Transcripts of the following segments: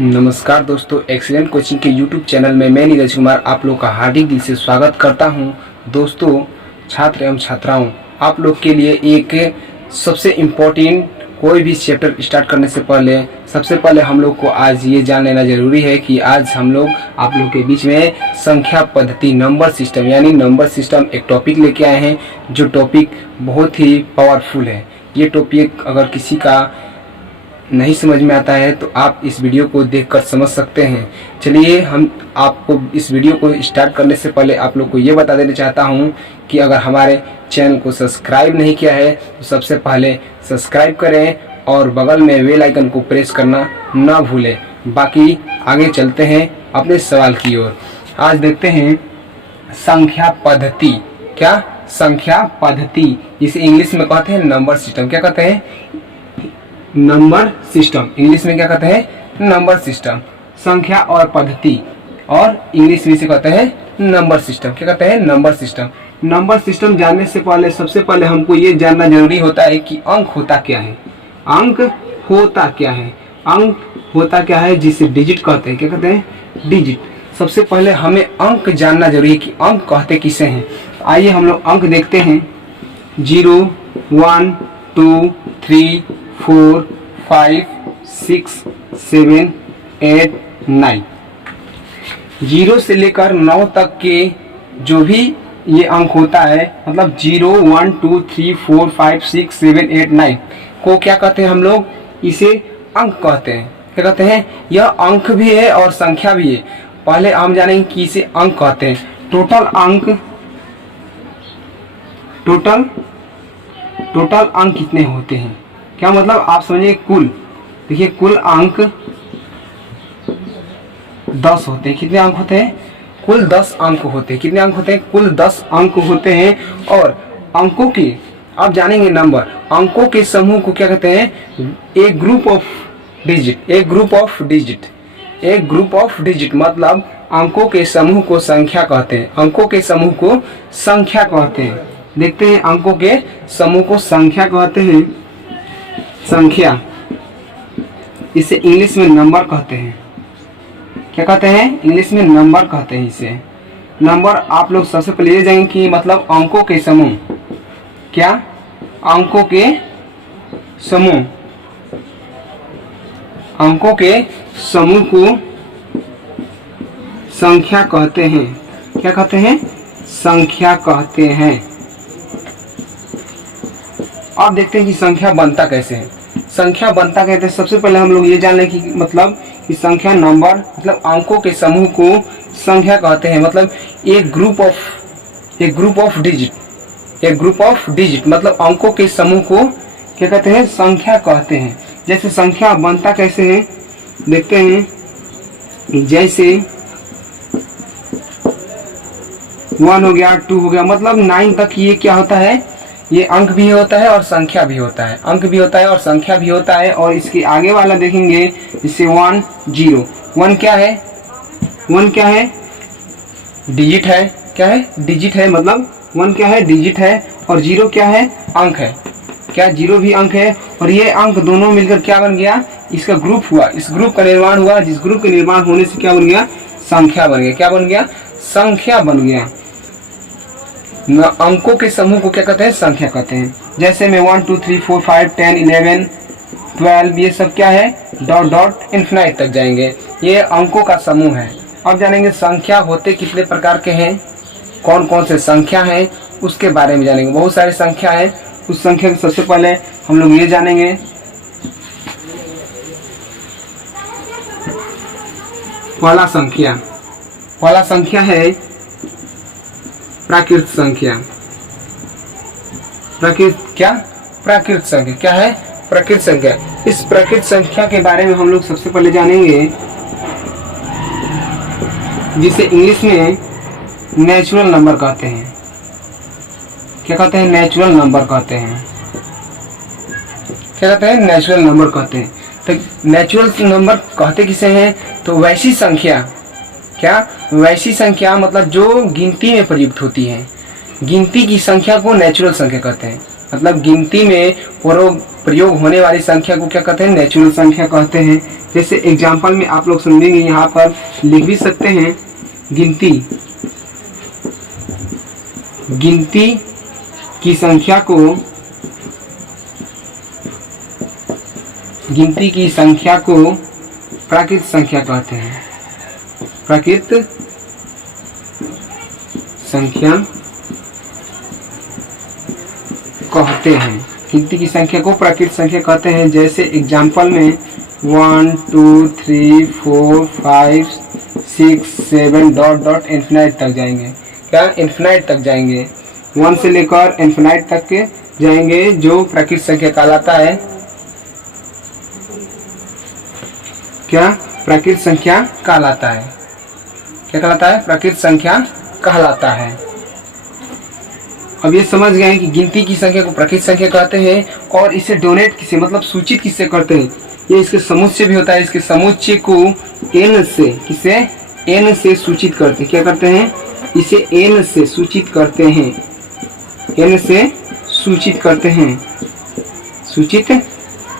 नमस्कार दोस्तों, excellent coaching के यूट्यूब चैनल में मैं नीरज कुमार आप लोग का हार्दिक दिल से स्वागत करता हूं। दोस्तों, छात्र एवं छात्राओं, आप लोग के लिए एक सबसे इम्पोर्टेंट कोई भी चैप्टर स्टार्ट करने से पहले सबसे पहले हम लोग को आज ये जान लेना जरूरी है कि आज हम लोग आप लोग के बीच में संख्या पद्धति नंबर सिस्टम यानी नंबर सिस्टम एक टॉपिक लेके आए हैं, जो टॉपिक बहुत ही पावरफुल है। ये टॉपिक अगर किसी का नहीं समझ में आता है तो आप इस वीडियो को देखकर समझ सकते हैं। चलिए, हम आपको इस वीडियो को स्टार्ट करने से पहले आप लोग को ये बता देना चाहता हूँ कि अगर हमारे चैनल को सब्सक्राइब नहीं किया है तो सबसे पहले सब्सक्राइब करें और बगल में बेल आइकन को प्रेस करना ना भूलें। बाकी आगे चलते हैं अपने सवाल की ओर। आज देखते हैं संख्या पद्धति। क्या? संख्या पद्धति, इसे इंग्लिश में कहते हैं नंबर सिस्टम। क्या कहते हैं? Number system. इंग्लिश में क्या कहते हैं? Number system. संख्या और पद्धति, और इंग्लिश में इसे कहते हैं नंबर सिस्टम। क्या कहते हैं? Number system. नंबर सिस्टम जानने से पहले सबसे पहले हमको ये जानना जरूरी होता है कि अंक होता क्या है। अंक होता क्या है? अंक होता क्या है जिसे डिजिट कहते हैं। क्या कहते हैं? डिजिट। सबसे पहले हमें अंक जानना जरूरी है कि अंक कहते किसे हैं। आइए हम लोग अंक देखते हैं। 0, 1, 2, 3, 4, 5, 6, 7, 8, 9। 0 से लेकर 9 तक के जो भी ये अंक होता है, मतलब 0, 1, 2, 3, 4, 5, 6, 7, 8, 9 को क्या कहते हैं? हम लोग इसे अंक कहते हैं। क्या कहते हैं? यह अंक भी है और संख्या भी है। पहले हम जानेंगे कि इसे अंक कहते हैं। टोटल अंक, टोटल अंक कितने होते हैं? क्या मतलब? आप समझिए कुल, देखिए कुल अंक 10 होते हैं। कितने अंक होते हैं? कुल 10 अंक होते हैं। कितने अंक होते हैं? कुल 10 अंक होते हैं। और अंकों के, आप जानेंगे नंबर, अंकों के समूह को क्या कहते हैं? एक ग्रुप ऑफ डिजिट। एक ग्रुप ऑफ डिजिट, एक ग्रुप ऑफ डिजिट मतलब अंकों के समूह को संख्या कहते हैं। अंकों के समूह को संख्या कहते हैं। देखते हैं, अंकों के समूह को संख्या कहते हैं। संख्या, इसे इंग्लिश में नंबर कहते हैं। क्या कहते हैं? इंग्लिश में नंबर कहते हैं इसे। नंबर आप लोग सबसे पहले ये जानेंगे कि मतलब अंकों के समूह। क्या? अंकों के समूह। अंकों के समूह को संख्या कहते हैं। क्या कहते हैं? संख्या कहते हैं। अब देखते हैं कि संख्या बनता कैसे है। संख्या बनता कहते हैं, सबसे पहले हम लोग ये जान लें कि मतलब कि संख्या नंबर मतलब अंकों के समूह को संख्या कहते हैं। मतलब एक ग्रुप ऑफ डिजिट। एक ग्रुप ऑफ डिजिट मतलब अंकों के समूह को क्या कहते हैं? संख्या कहते हैं। जैसे संख्या बनता कैसे है देखते हैं। जैसे 1 हो गया, 2 हो गया, मतलब 9 तक ये क्या होता है? ये अंक भी होता है और संख्या भी होता है। अंक भी होता है और संख्या भी होता है। और इसके आगे वाला देखेंगे, इससे 1, 0। 1 क्या है? 1 क्या है? डिजिट है। क्या है? डिजिट है। मतलब 1 क्या है? डिजिट है। और 0 क्या है? अंक है। क्या? 0 भी अंक है। और ये अंक दोनों मिलकर क्या बन गया? इसका ग्रुप हुआ। इस ग्रुप का निर्माण हुआ। जिस ग्रुप के निर्माण होने से क्या बन गया? संख्या बन गया। क्या बन गया? संख्या बन गया। अंकों के समूह को क्या कहते हैं? संख्या कहते हैं। जैसे में 1, 2, 3, 4, 5, 10, 11, 12 ये सब क्या है? डॉट डॉट इन्फिनाइट तक जाएंगे। ये अंकों का समूह है। अब जानेंगे संख्या होते कितने प्रकार के हैं, कौन कौन से संख्या हैं, उसके बारे में जानेंगे। बहुत सारी संख्या है। उस संख्या के सबसे पहले हम लोग ये जानेंगे। पहला संख्या है प्राकृत संख्या। प्राकृत संख्या क्या है? प्राकृत संख्या। इस प्राकृत संख्या के बारे में हम लोग सबसे पहले जानेंगे, जिसे इंग्लिश में नेचुरल नंबर कहते हैं। क्या कहते हैं? नेचुरल नंबर कहते हैं। क्या कहते हैं? नेचुरल नंबर कहते हैं। तो नेचुरल नंबर कहते किसे हैं? तो वैसी संख्या। क्या? वैसी संख्या मतलब जो गिनती में प्रयुक्त होती है। गिनती की संख्या को नेचुरल संख्या कहते हैं। मतलब गिनती में प्रयोग होने वाली संख्या को क्या कहते हैं, नेचुरल संख्या कहते हैं। जैसे एग्जाम्पल में आप लोग समझेंगे, यहाँ पर लिख भी सकते हैं, गिनती की संख्या को प्राकृत संख्या कहते हैं। प्राकृत संख्या कहते हैं, गिनती की संख्या को प्राकृत संख्या कहते हैं। जैसे एग्जाम्पल में 1 2 3 4 5 6 7 डॉट डॉट इन्फिनाइट तक जाएंगे। क्या इन्फिनाइट तक जाएंगे, 1 से लेकर इन्फिनाइट तक के जाएंगे, जो प्राकृत संख्या कहलाता है। क्या प्राकृत संख्या कहलाता है, क्या कहलाता है, प्राकृत संख्या कहलाता है। अब ये समझ गए हैं कि गिनती की संख्या को प्राकृत संख्या कहते हैं, और इसे डोनेट किसे मतलब सूचित किससे करते हैं, ये इसके समुच्चय भी होता है। इसके समुच्चय को n से, किसे n से सूचित करते हैं। क्या करते हैं, इसे n से सूचित करते हैं, n से सूचित करते हैं, सूचित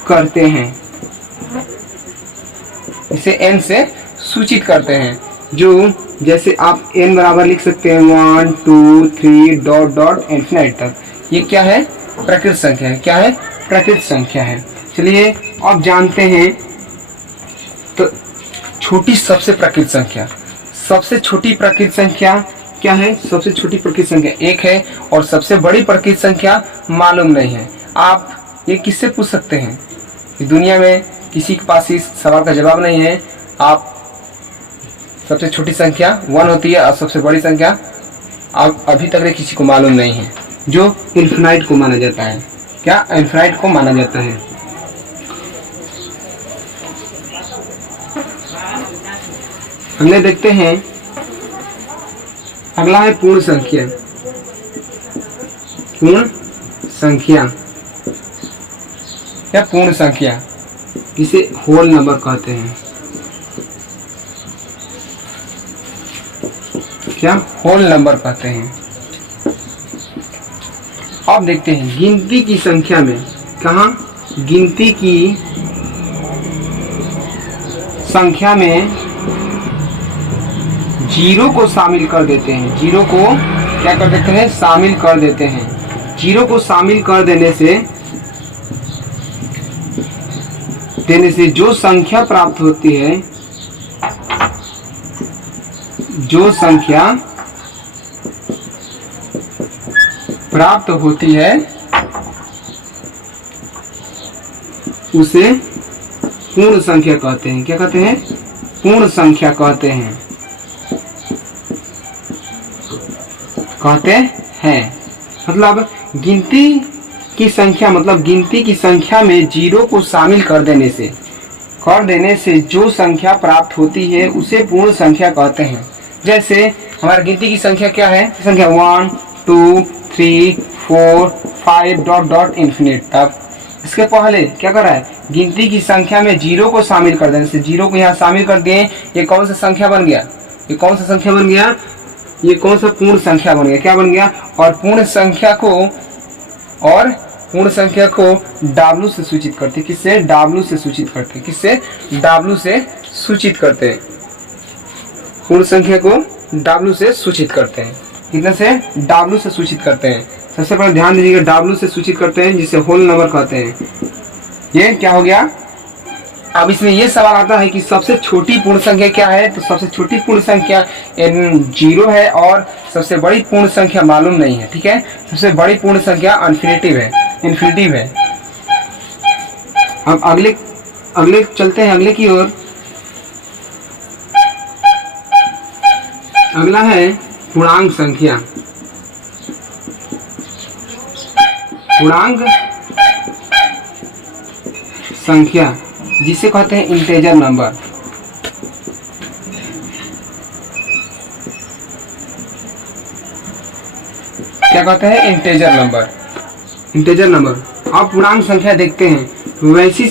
करते हैं, इसे n से सूचित करते हैं। जो जैसे आप n बराबर लिख सकते हैं 1 2 3 डॉट डॉट इन्फिनाइट तक, ये क्या है, प्राकृत संख्या है। क्या है, प्राकृत संख्या है। चलिए अब जानते हैं तो छोटी सबसे प्राकृत संख्या, सबसे छोटी प्राकृत संख्या क्या है, सबसे छोटी प्राकृत संख्या 1 है, और सबसे बड़ी प्राकृत संख्या मालूम नहीं है। आप ये किससे पूछ सकते हैं, दुनिया में किसी के पास इस सवाल का जवाब नहीं है। आप सबसे छोटी संख्या 1 होती है, और सबसे बड़ी संख्या अब अभी तक किसी को मालूम नहीं है, जो इन्फिनाइट को माना जाता है। क्या इन्फिनाइट को माना जाता है। अगले देखते हैं, अगला है पूर्ण संख्या। पूर्ण संख्या या पूर्ण संख्या, इसे होल नंबर कहते हैं। क्या, होल नंबर कहते हैं। अब देखते हैं गिनती की संख्या में, कहाँ, गिनती की संख्या में जीरो को शामिल कर देते हैं। जीरो को क्या कर देते हैं, शामिल कर देते हैं। जीरो को शामिल कर देने से जो संख्या प्राप्त होती है, जो संख्या प्राप्त होती है उसे पूर्ण संख्या कहते हैं। क्या कहते हैं, पूर्ण संख्या कहते हैं, कहते हैं। मतलब गिनती की संख्या, मतलब गिनती की संख्या में जीरो को शामिल कर देने से जो संख्या प्राप्त होती है उसे पूर्ण संख्या कहते हैं। जैसे हमारी गिनती की संख्या क्या है, संख्या 1 2 3 4 5 डॉट डॉट इन्फिनिट तक। इसके पहले क्या कर रहा है, गिनती की संख्या में जीरो को शामिल कर देने से, जीरो को यहाँ शामिल कर दिए, ये कौन सा संख्या बन गया, ये कौन सा संख्या बन गया, ये कौन सा पूर्ण संख्या बन गया। क्या बन गया, और पूर्ण संख्या को W से सूचित करते। किससे, W से सूचित करते। किससे, W से सूचित करते। पूर्ण संख्या को W से सूचित करते हैं। कितने से, W से सूचित करते हैं। सबसे पहले ध्यान दीजिएगा, W से सूचित करते हैं, जिसे होल नंबर कहते हैं। ये क्या हो गया। अब इसमें यह सवाल आता है कि सबसे छोटी पूर्ण संख्या क्या है, तो सबसे छोटी पूर्ण संख्या 0 है, और सबसे बड़ी पूर्ण संख्या मालूम नहीं है। ठीक है, सबसे बड़ी पूर्ण संख्या इन्फिनिटिव है। अब अगले चलते हैं, अगले की ओर। अगला है पूर्णांक संख्या। पूर्णांक संख्या जिसे कहते हैं इंटेजर नंबर। क्या कहते हैं, इंटेजर नंबर। Integer number. अब पूर्णांक संख्या देखते हैं, वैसी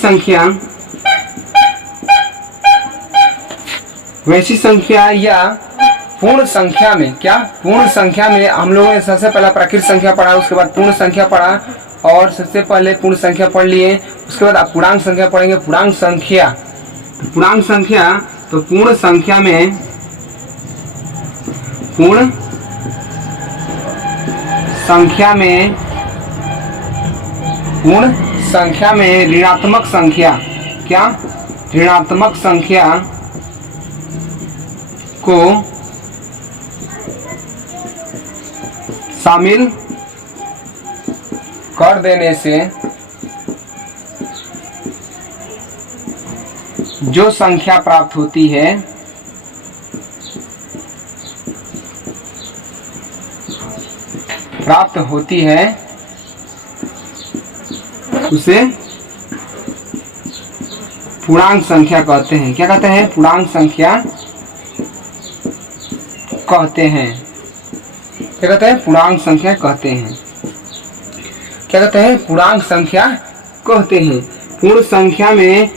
संख्या या पूर्ण संख्या में, क्या, पूर्ण संख्या में हम लोगों ने सबसे पहला प्राकृत संख्या पढ़ा, उसके बाद पूर्ण संख्या पढ़ा, और सबसे पहले पूर्ण संख्या पढ़ लिए, उसके बाद आप पूर्णांक संख्या पढ़ेंगे। पूर्णांक संख्या, पूर्णांक संख्या तो पूर्ण संख्या में, पूर्ण संख्या में, पूर्ण संख्या में ऋणात्मक संख्या, क्या ऋणात्मक संख्या को शामिल कर देने से जो संख्या प्राप्त होती है उसे पूर्णांक संख्या कहते हैं। क्या कहते हैं? पूर्णांक संख्या कहते हैं। क्या कहते हैं? पूर्णांक संख्या कहते हैं। क्या कहते हैं? पूर्णांक संख्या कहते हैं। पूर्ण संख्या में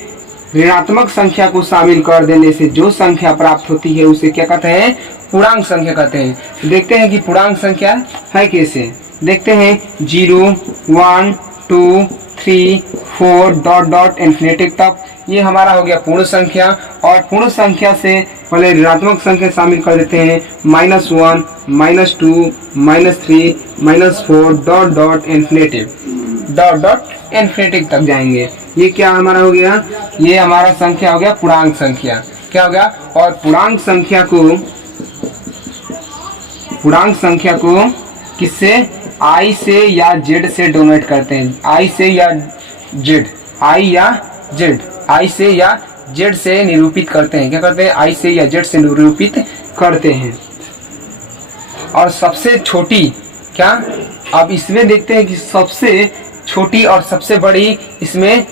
ऋणात्मक संख्या को शामिल कर देने से जो संख्या प्राप्त होती है उसे क्या कहते हैं? पूर्णांक संख्या कहते हैं। देखते हैं कि पूर्णांक संख्या है कैसे। देखते हैं 0, 1, 2, 3, 4 डॉट डॉट इन्फिनिटी तक, ये हमारा हो गया पूर्ण संख्या। और पूर्ण संख्या से पहले ऋणात्मक संख्या शामिल कर देते हैं, -1, -2, -3, -4 dot dot infinity, dot dot infinity तक जाएंगे। ये क्या हमारा हो गया? ये हमारा संख्या हो गया पूर्णांक संख्या। क्या हो गया? और पूर्णांक संख्या को किससे? I से या Z से डोनेट करते हैं। I से या Z, I से या Z से निरूपित करते हैं। क्या करते हैं? I से या Z से निरूपित करते हैं। और सबसे छोटी, क्या अब इसमें देखते हैं कि सबसे छोटी और सबसे बड़ी इसमें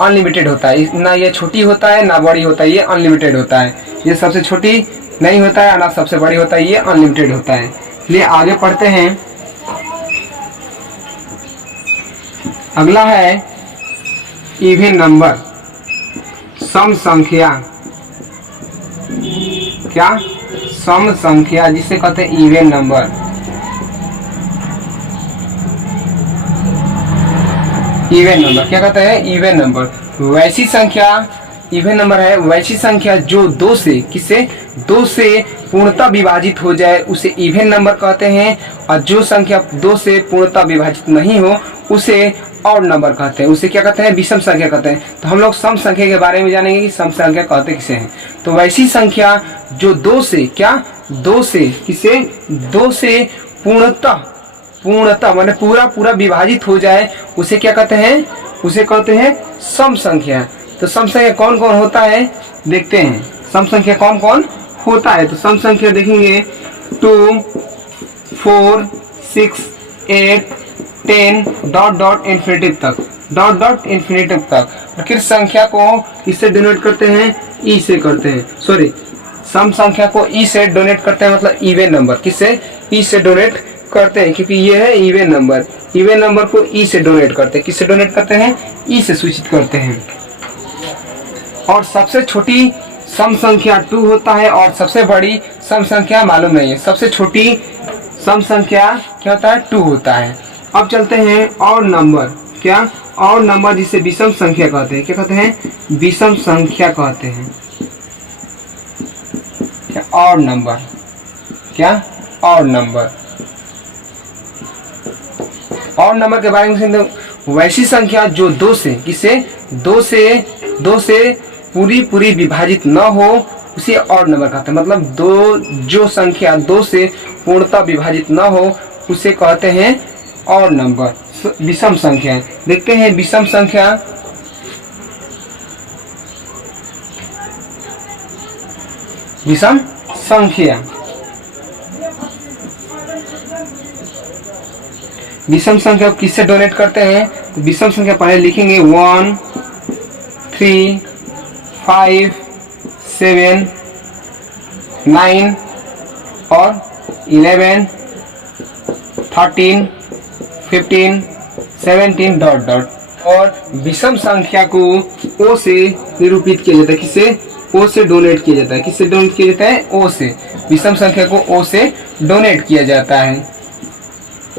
अनलिमिटेड होता है। ना ये छोटी होता है ना बड़ी होता है, ये अनलिमिटेड होता है। ये सबसे छोटी नहीं होता है ना सबसे बड़ी होता है, ये अनलिमिटेड होता है। इसलिए आगे पढ़ते हैं। अगला है इवन नंबर, सम संख्या। क्या? सम संख्या, जिसे कहते हैं इवन नंबर। इवन नंबर क्या कहते हैं? इवन नंबर वैसी संख्या, इवन नंबर है वैसी संख्या जो 2 से, किससे? 2 से पूर्णतः विभाजित हो जाए उसे इवन नंबर कहते हैं। और जो संख्या 2 से पूर्णतः विभाजित नहीं हो उसे ऑड नंबर कहते हैं। उसे क्या कहते हैं? विषम संख्या कहते हैं। तो हम लोग सम संख्या के बारे में जानेंगे कि सम संख्या कहते किसे हैं। तो वैसी संख्या जो 2 से, क्या 2 से, किसे? 2 से पूर्णतः माने पूरा विभाजित हो जाए उसे क्या कहते हैं? उसे कहते हैं सम संख्या। तो सम संख्या कौन कौन होता है देखते हैं। सम संख्या कौन कौन होता है? तो सम संख्या देखेंगे 2, 4, 6, 8, 10 डॉट डॉट इन्फिनिटी तक, डॉट डॉट इन्फिनिटी तक। फिर संख्या को किससे डोनेट करते हैं? ई से करते हैं। सॉरी, सम संख्या को ई से डोनेट करते हैं, मतलब इवन नंबर। किससे? ई से डोनेट करते हैं, क्योंकि ये है इवन नंबर। इवन नंबर को ई से डोनेट करते हैं। किससे डोनेट करते हैं? ई से सूचित करते हैं। और सबसे छोटी सम संख्या 2 होता है और सबसे बड़ी सम संख्या मालूम नहीं है। सबसे छोटी सम संख्या क्या होता है? 2 होता है। अब चलते हैं और नंबर। क्या? और नंबर, जिसे विषम संख्या कहते हैं। क्या कहते हैं? विषम संख्या कहते हैं। क्या? और नंबर। क्या? और नंबर। और नंबर के बारे में वैसी संख्या जो 2 से, किसे? 2 से पूरी विभाजित न हो उसे और नंबर कहते हैं। मतलब जो संख्या 2 से पूर्णतः विभाजित न हो उसे कहते हैं और नंबर, विषम संख्या। देखते हैं विषम संख्या। विषम संख्या, विषम संख्या किससे डोनेट करते हैं? तो विषम संख्या पहले लिखेंगे 1, 3, 5, 7, 9 और 11, 13, 15, 17 डॉट डॉट। और विषम संख्या को ओ से निरूपित किया जाता है। किससे? ओ से डोनेट किया जाता है। किससे डोनेट किया जाता है? ओ से। विषम संख्या को ओ से डोनेट किया जाता है।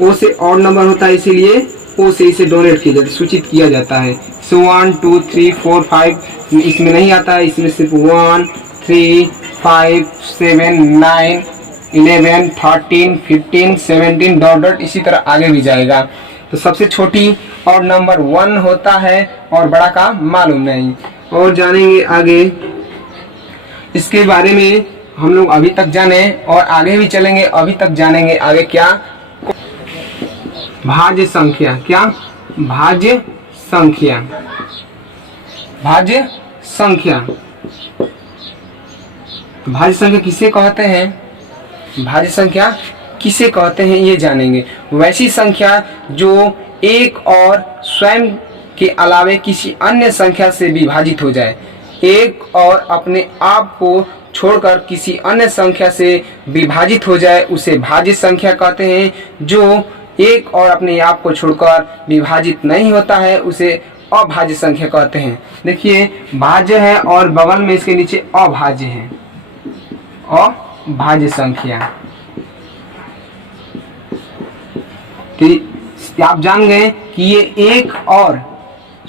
ओ से और नंबर होता है, इसीलिए ओ से इसे डोनेट किया जाता है, सूचित किया जाता है। सो 1 2 3 4 5 इसमें नहीं आता है, इसमें सिर्फ 1 3 5 7 9 11 13 15 17 डॉट डॉट इसी तरह आगे भी जाएगा। तो सबसे छोटी और नंबर 1 होता है और बड़ा का मालूम नहीं। और जानेंगे आगे इसके बारे में, हम लोग अभी तक जाने और आगे भी चलेंगे। अभी तक जानेंगे आगे क्या, भाज्य संख्या। क्या? भाज्य संख्या। भाज्य संख्या। भाज्य संख्या किसे कहते हैं? भाज्य संख्या किसे कहते हैं ये जानेंगे। वैसी संख्या जो एक और स्वयं के अलावे किसी अन्य संख्या से विभाजित हो जाए। एक और अपने आप को छोड़कर किसी अन्य संख्या से विभाजित हो जाए उसे भाज्य संख्या कहते हैं। जो एक और अपने आप को छोड़कर विभाजित नहीं होता है उसे अभाज्य संख्या कहते हैं। देखिए भाज्य है और बगल में इसके नीचे अभाज्य है, अभाज्य संख्या। तो आप जान गए कि ये एक और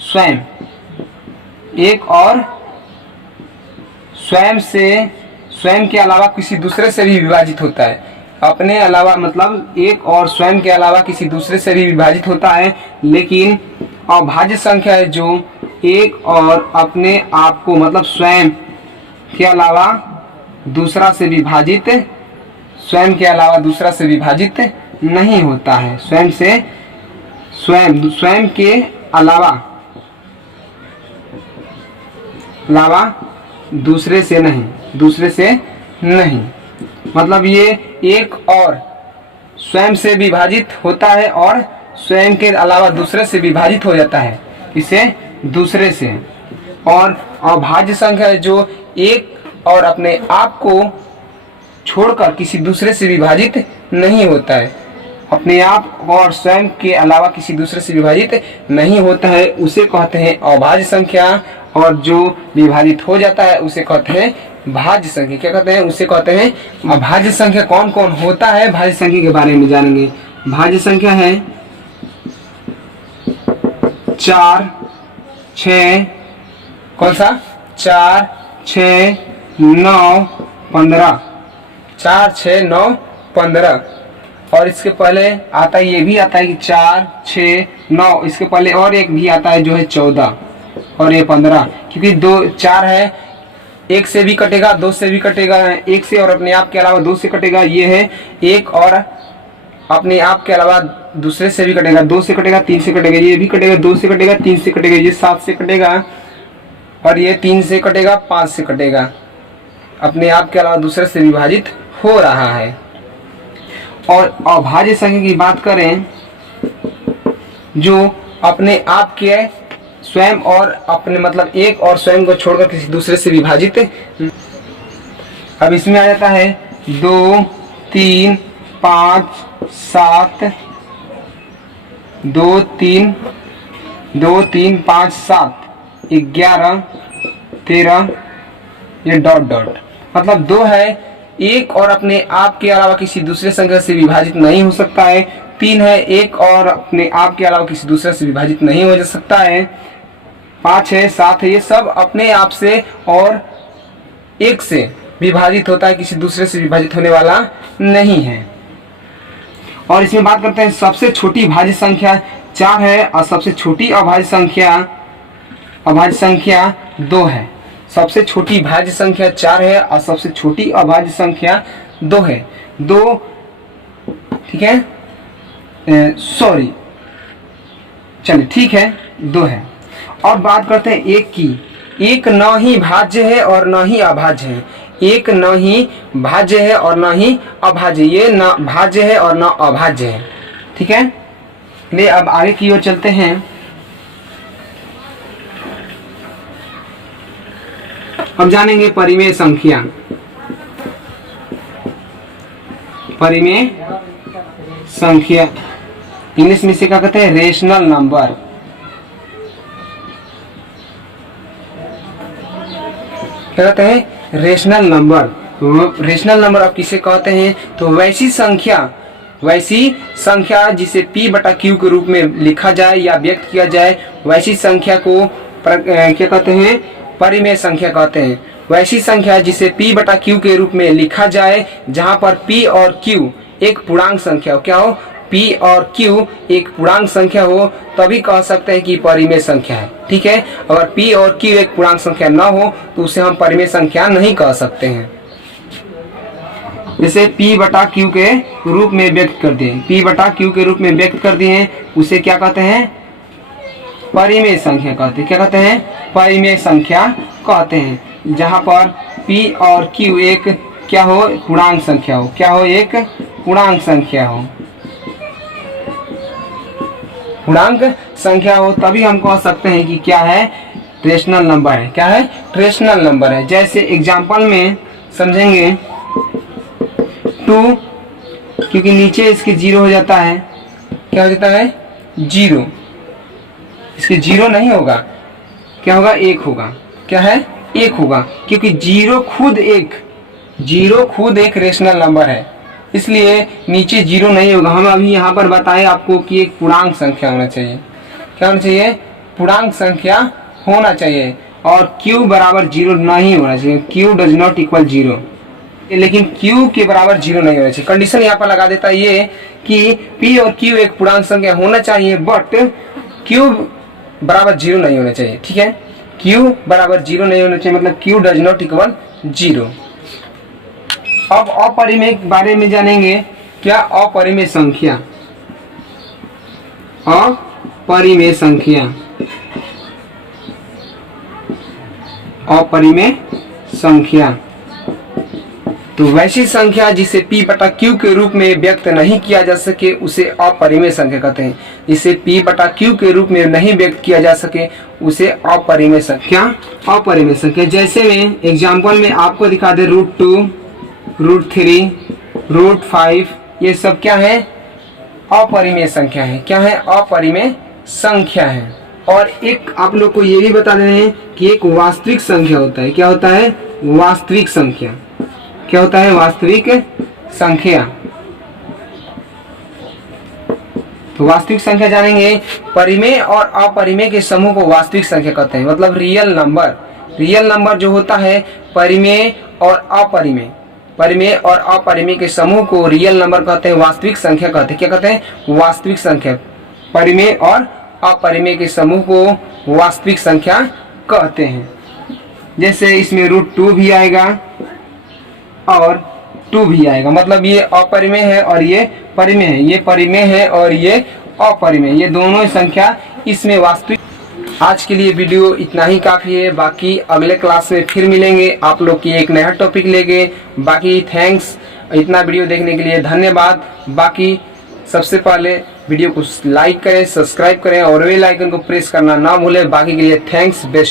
स्वयं, एक और स्वयं से, स्वयं के अलावा किसी दूसरे से भी विभाजित होता है। अपने अलावा मतलब एक और स्वयं के अलावा किसी दूसरे से भी विभाजित होता है। लेकिन अभाज्य संख्या है जो एक और अपने आप को मतलब स्वयं के अलावा दूसरा से विभाजित, स्वयं के अलावा दूसरा से विभाजित नहीं होता है। स्वयं से, स्वयं के अलावा दूसरे से नहीं, दूसरे से नहीं। मतलब ये एक और स्वयं से विभाजित होता है और स्वयं के अलावा दूसरे से विभाजित हो जाता है, इसे दूसरे से। और अभाज्य संख्या है जो एक और अपने आप को छोड़कर किसी दूसरे से विभाजित नहीं होता है। अपने आप और स्वयं के अलावा किसी दूसरे से विभाजित नहीं होता है उसे कहते हैं अभाज्य संख्या। और जो विभाजित हो जाता है उसे कहते हैं भाज्य संख्या। क्या कहते हैं? उसे कहते हैं अभाज्य संख्या। कौन कौन होता है भाज्य संख्या के बारे में जानेंगे। भाज्य संख्या है 4 6, कौन सा? 4 6 9 15, 4 6 9 15। और इसके पहले आता है, ये भी आता है कि 4 6 9, इसके पहले और एक भी आता है जो है 14 और ये 15। क्योंकि 2 4 है, एक से भी कटेगा, 2 से भी कटेगा, एक से और अपने आप के अलावा 2 से कटेगा। ये है एक और अपने आप के अलावा दूसरे से भी कटेगा, 2 से कटेगा, 3 से कटेगा, ये भी कटेगा, 2 से कटेगा, 3 से कटेगा, ये 7 से कटेगा और ये 3 से कटेगा, 5 से कटेगा। अपने आप के अलावा दूसरे से विभाजित हो रहा है। और अभाज्य संख्या की बात करें जो अपने आप के स्वयं और अपने मतलब एक और स्वयं को छोड़कर किसी दूसरे से विभाजित। अब इसमें आ जाता है 2 3 5 7, 2 3 5 7 11 13, ये डॉट डॉट मतलब 2 है, एक और अपने आप के अलावा किसी दूसरे संख्या से विभाजित नहीं हो सकता है। 3 है, एक और अपने आप के अलावा किसी दूसरे से विभाजित नहीं हो सकता है। 5 है, 7 है, ये सब अपने आप से और एक से विभाजित होता है, किसी दूसरे से विभाजित होने वाला नहीं है। और इसमें बात करते हैं सबसे छोटी भाज्य संख्या 4 है और सबसे छोटी अभाज्य संख्या 2 है। सबसे छोटी भाज्य संख्या 4 है और सबसे छोटी अभाज्य संख्या 2 है। 2 ठीक है, सॉरी, चलिए ठीक है, 2 है। और बात करते हैं एक की। एक न ही भाज्य है और न ही अभाज्य है। एक न ही भाज्य है और न ही अभाज्य, ये न भाज्य है और न अभाज्य है। ठीक है, ले अब आगे की ओर चलते हैं। अब जानेंगे परिमेय संख्या। परिमेय संख्या इंग्लिश में से क्या कहते हैं? Rational number. क्या कहते हैं? Rational number. रेशनल नंबर अब किसे कहते हैं? तो वैसी संख्या वैसी संख्या जिसे p बटा q के रूप में लिखा जाए या व्यक्त किया जाए, वैसी संख्या को क्या कहते हैं, परिमेय संख्या कहते हैं। वैसी संख्या जिसे p बटा q के रूप में लिखा जाए जहां पर p और q एक पूर्णांक संख्या हो। क्या हो, p और q एक पूर्णांक संख्या हो, तभी कह सकते हैं कि परिमेय संख्या है। ठीक है, अगर p और q एक पूर्णांक संख्या न हो तो उसे हम परिमेय संख्या नहीं कह सकते हैं। जैसे p बटा q के रूप में व्यक्त कर दिए, p बटा q के रूप में व्यक्त कर दिए हैं, उसे क्या कहते हैं, परिमेय संख्या कहते हैं। क्या कहते हैं, परिमेय संख्या कहते हैं, जहां पर p और q एक क्या हो, पूर्णांक संख्या हो। क्या हो, एक पूर्णांक संख्या हो, पूर्णांक संख्या हो, तभी हम कह सकते हैं कि क्या है, रेशनल नंबर है। क्या है, रेशनल नंबर है। जैसे एग्जांपल में समझेंगे 2, क्योंकि नीचे इसके 0 हो जाता है, क्या हो जाता है, 0, इसके 0 नहीं होगा, क्या होगा, 1 होगा। क्या है, 1 होगा, क्योंकि 0 खुद एक रेशनल नंबर है, इसलिए नीचे 0 नहीं होगा। हम अभी यहाँ पर बताए आपको कि एक पूर्णांक संख्या होना चाहिए। क्या होना चाहिए, पूर्णांक संख्या होना चाहिए, और q बराबर 0 नहीं होना चाहिए। q डज नॉट इक्वल 0, लेकिन q के बराबर 0 नहीं होना चाहिए। कंडीशन यहाँ पर लगा देता है ये कि p और q एक पूर्णांक संख्या होना चाहिए, बट q बराबर 0 नहीं होना चाहिए। ठीक है, q बराबर 0 नहीं होना चाहिए, मतलब q डज नॉट इक्वल 0। अब अपरिमेय के बारे में जानेंगे। क्या, अपरिमेय संख्या, अपरिमेय संख्या, अपरिमेय संख्या। तो वैसी संख्या जिसे p बटा q के रूप में व्यक्त नहीं किया जा सके उसे अपरिमेय संख्या कहते हैं। जिसे p बटा q के रूप में नहीं व्यक्त किया जा सके उसे अपरिमेय संख्या, अपरिमेय संख्या। जैसे में एग्जांपल में आपको दिखा दे √2, √3, √5, ये सब क्या है, अपरिमेय संख्या है। क्या है, अपरिमेय संख्या है। और एक आप लोग को ये भी बता दें हैं कि एक वास्तविक संख्या होता है। क्या होता है, वास्तविक संख्या। क्या होता है, वास्तविक संख्या। तो वास्तविक संख्या जानेंगे। परिमेय और अपरिमेय के समूह को वास्तविक संख्या कहते हैं, मतलब रियल नंबर। रियल नंबर जो होता है, परिमेय और अपरिमेय, परिमेय और अपरिमेय के समूह को रियल नंबर कहते हैं, वास्तविक संख्या कहते हैं। क्या कहते हैं, वास्तविक संख्या। परिमेय और अपरिमेय के समूह को वास्तविक संख्या कहते हैं। जैसे इसमें √2 भी आएगा और 2 भी आएगा, मतलब ये अपरिमेय है और ये परिमेय है, ये परिमेय है और ये अपरिमेय, ये दोनों संख्या इसमें वास्तविक। आज के लिए वीडियो इतना ही काफ़ी है, बाकी अगले क्लास में फिर मिलेंगे आप लोग की एक नया टॉपिक लेके। बाकी थैंक्स, इतना वीडियो देखने के लिए धन्यवाद। बाकी सबसे पहले वीडियो को लाइक करें, सब्सक्राइब करें और बेल आइकन को प्रेस करना ना भूलें। बाकी के लिए थैंक्स, बेस्ट।